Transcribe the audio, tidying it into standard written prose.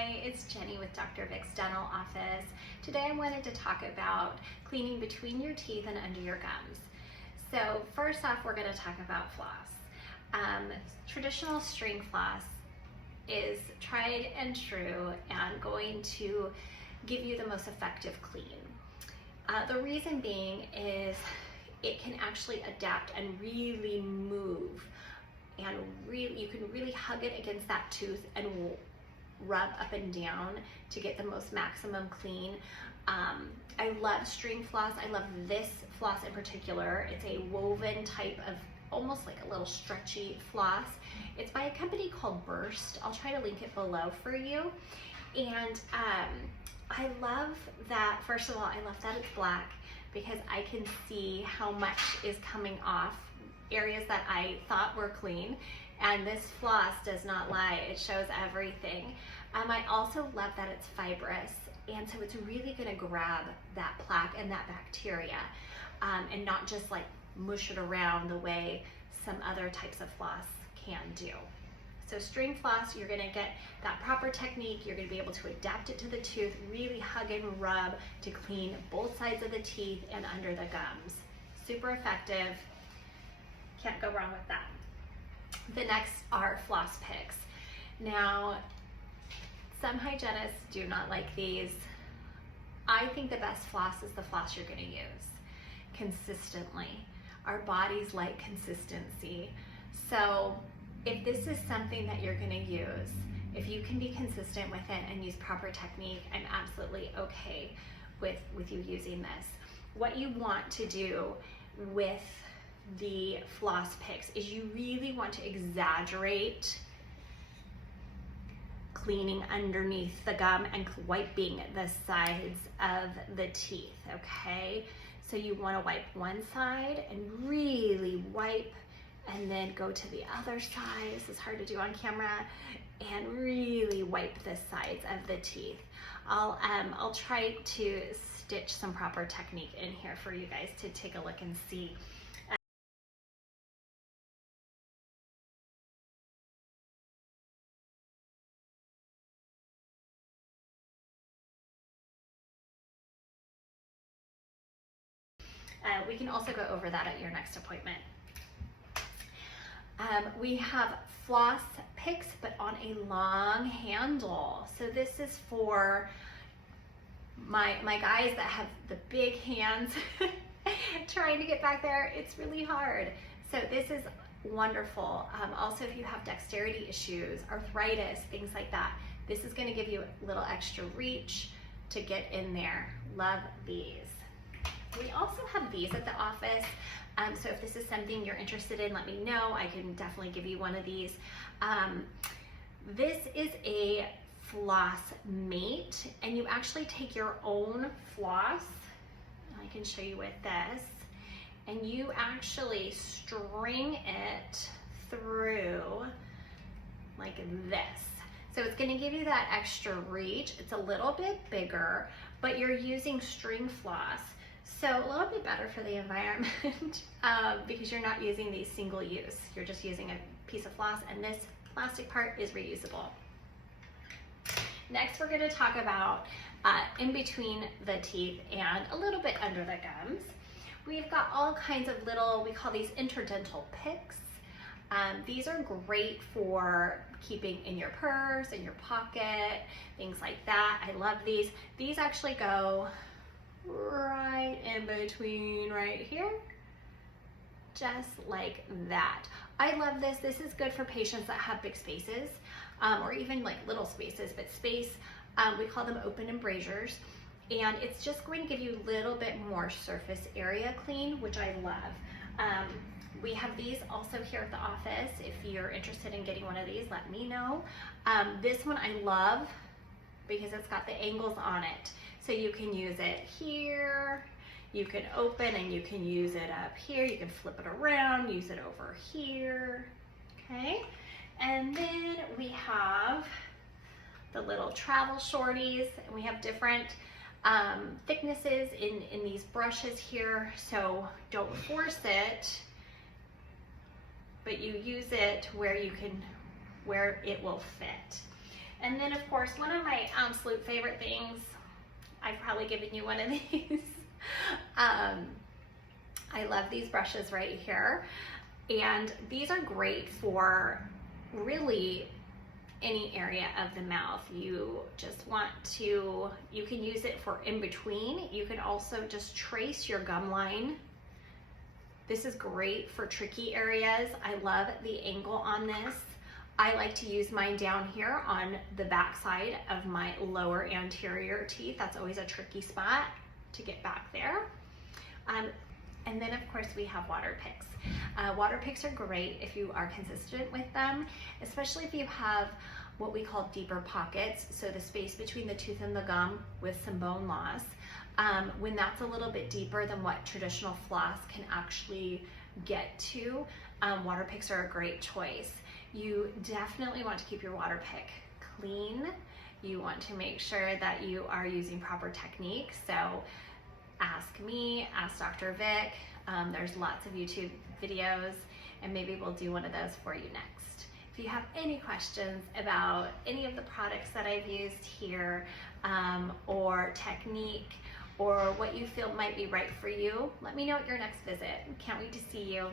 Hi, it's Jenny with Dr. Vic's Dental Office. Today I wanted to talk about cleaning between your teeth and under your gums. So first off, we're going to talk about floss. Traditional string floss is tried and true and going to give you the most effective clean. The reason being is it can actually adapt and really move, and you can really hug it against that tooth and rub up and down to get the most maximum clean. I love string floss. I love this floss in particular. It's a woven type of almost like a little stretchy floss. It's by a company called Burst. I'll try to link it below for you. And I love that, first of all, I love that it's black because I can see how much is coming off, areas that I thought were clean, and this floss does not lie. It shows everything. I also love that it's fibrous, and so it's really gonna grab that plaque and that bacteria and not just like mush it around the way some other types of floss can do. So string floss, you're gonna get that proper technique. You're gonna be able to adapt it to the tooth, really hug and rub to clean both sides of the teeth and under the gums. Super effective. Can't go wrong with that. The next are Flosspiks. Now, some hygienists do not like these. I think the best floss is the floss you're gonna use consistently. Our bodies like consistency. So if this is something that you're gonna use, if you can be consistent with it and use proper technique, I'm absolutely okay with you using this. What you want to do with the Flosspiks is you really want to exaggerate cleaning underneath the gum and wiping the sides of the teeth, okay? So you want to wipe one side and really wipe, and then go to the other side. This is hard to do on camera, and really wipe the sides of the teeth. I'll try to stitch some proper technique in here for you guys to take a look and see. We can also go over that at your next appointment. We have Flosspiks, but on a long handle. So this is for my guys that have the big hands trying to get back there. It's really hard. So this is wonderful. Also, if you have dexterity issues, arthritis, things like that, this is going to give you a little extra reach to get in there. Love these. We also have these at the office. So if this is something you're interested in, let me know. I can definitely give you one of these. This is a floss mate, and you actually take your own floss. I can show you with this, and you actually string it through like this. So it's going to give you that extra reach. It's a little bit bigger, but you're using string floss. So a little bit better for the environment because you're not using these single use. You're just using a piece of floss, and this plastic part is reusable. Next, we're going to talk about in between the teeth and a little bit under the gums. We've got all kinds of little, we call these interdental picks. These are great for keeping in your purse, in your pocket, things like that. I love these. These actually go right in between right here, just like that. I love this. This is good for patients that have big spaces or even like little spaces, but space, we call them open embrasures, and it's just going to give you a little bit more surface area clean, which I love. We have these also here at the office. If you're interested in getting one of these, let me know. This one I love because it's got the angles on it. So you can use it here, you can open, and you can use it up here. You can flip it around, use it over here, okay? And then we have the little travel shorties, and we have different thicknesses in these brushes here. So don't force it, but you use it where it will fit. And then of course, one of my absolute favorite things, I've probably given you one of these. I love these brushes right here. And these are great for really any area of the mouth. You just want to, you can use it for in between. You can also just trace your gum line. This is great for tricky areas. I love the angle on this. I like to use mine down here on the back side of my lower anterior teeth. That's always a tricky spot to get back there. And then of course we have Waterpiks. Waterpiks are great if you are consistent with them, especially if you have what we call deeper pockets, so the space between the tooth and the gum with some bone loss. When that's a little bit deeper than what traditional floss can actually get to, Waterpiks are a great choice. You definitely want to keep your Waterpik clean. You want to make sure that you are using proper technique. So ask me, ask Dr. Vic. There's lots of YouTube videos, and maybe we'll do one of those for you next. If you have any questions about any of the products that I've used here, or technique, or what you feel might be right for you, let me know at your next visit. Can't wait to see you.